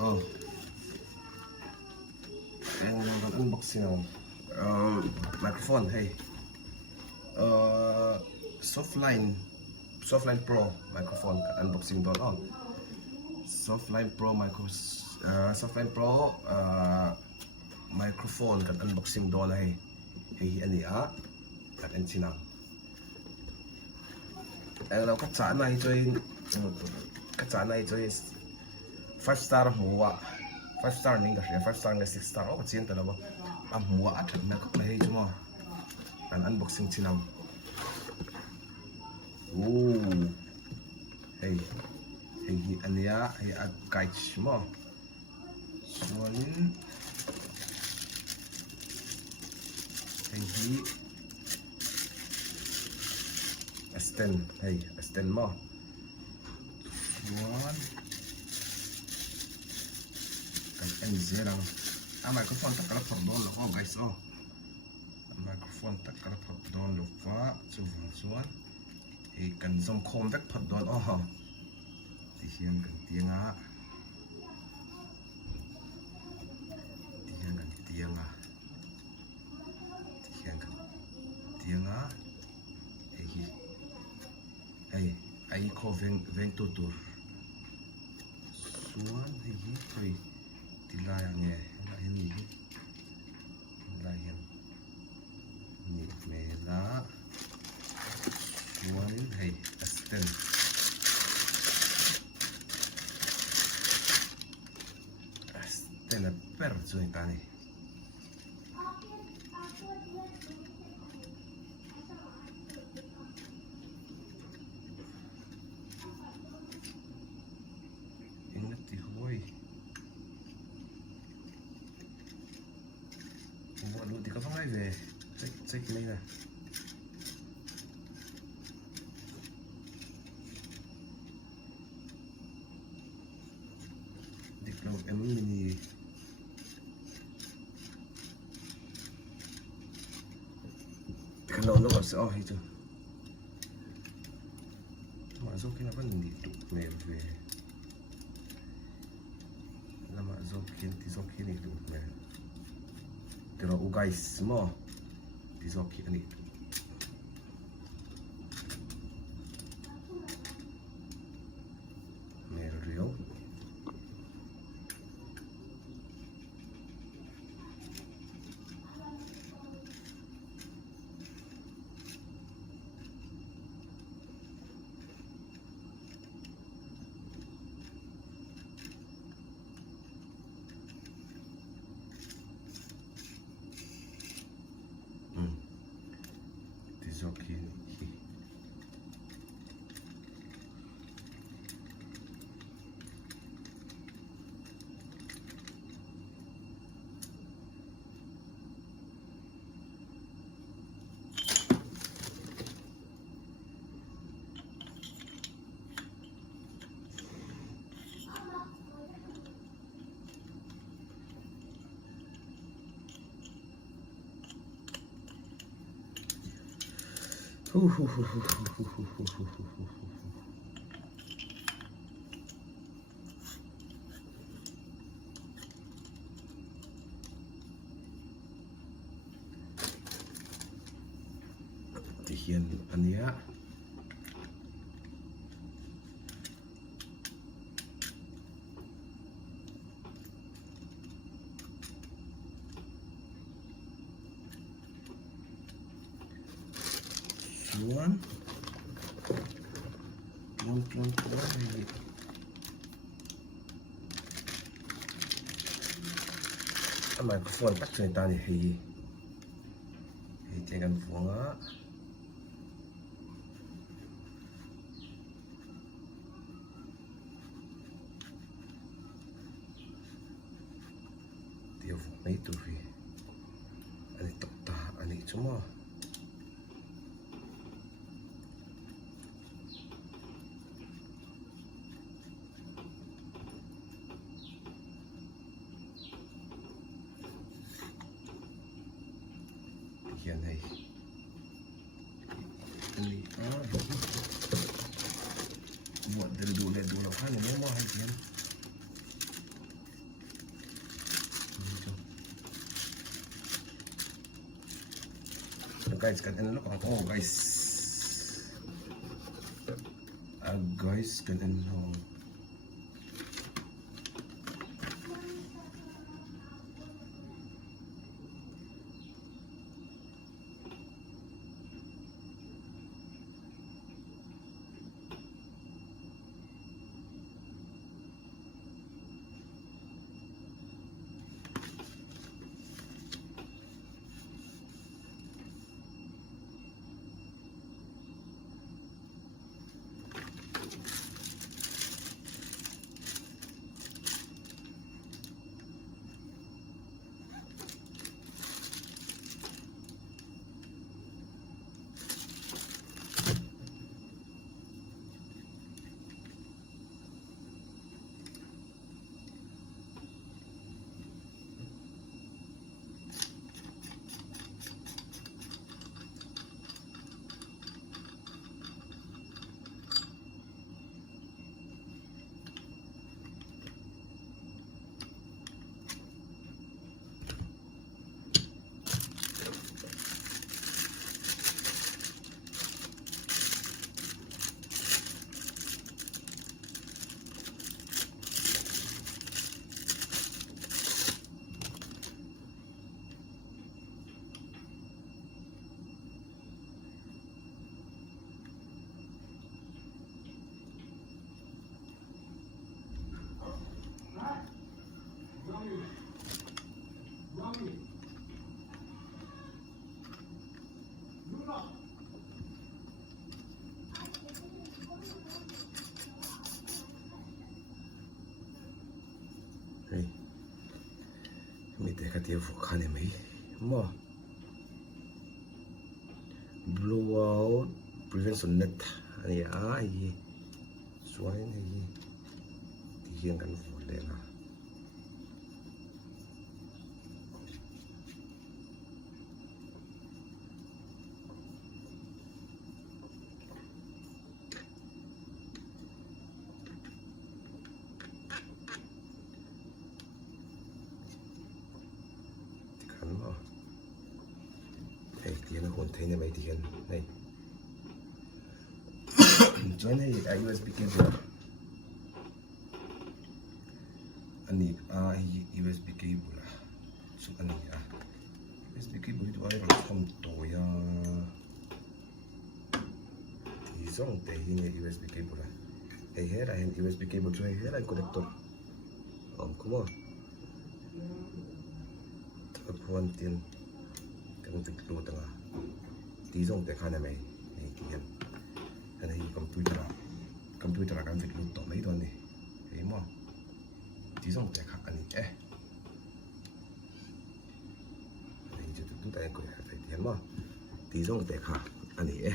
Oh, yang nonton unboxing ako. Microphone, hey. Softline Pro microphone unboxing doon. Oh, Softline Pro microphone kan unboxing doon hey. Hey ani kan en sinang.เราก็จานในจอยก็จานในจอย 5 star หัว 5 star นี่ก็ใช่ 5 star กับ 6 star โอ้ก็เจียนแต่ละว่าหัวอัดนะก็เลยใช่ไหมอัน unboxing ที่นำโอ้เฮ้ยอันนี้อัดไก่ใช่ไหมส่วนAston mo. One. Kan NZ lang. Microphone tak kala pardon lo guys oh. Microphone tak kala pardon lo fa suan. Kan zoom kom tak pardon oh. Tiyan kan tianga. Ai ko veng tutur suan hi toi tilayang lain ni mela suan hey Aston a perzo in tani di ka pa ngay check na di ka mini kalau kasi oh itu masukin apa dito meve na masukin itu pero guys mo disoki ani meron okay. Tihian ania suan microphone tắt người ta thì chạy gần xuống á tiêu mấy tuổi anh tập ta anh cuma yan ay buat dari dulu kan ini mau hajian guys kan en look ang guys guys kan en mi te ka te fu khane mai mo blowout prevention net ani yi suai ni yi ti hian kan fu le na Tiyan hồn thấy này mấy tiền này cho này USB cable anh USB cable so anh USB cable itu ai orang không tối thì giống thế này USB cable hay hết là USB cable cho hay hết là connector không có tập huấn tiền cái việc lúa tengah tí giống để khai này mày này tiền cái này computer là cái việc lúa tổ mấy thôi này thấy không tí giống để khai này này chỉ tụi tay coi phải tiền mà tí giống để khai này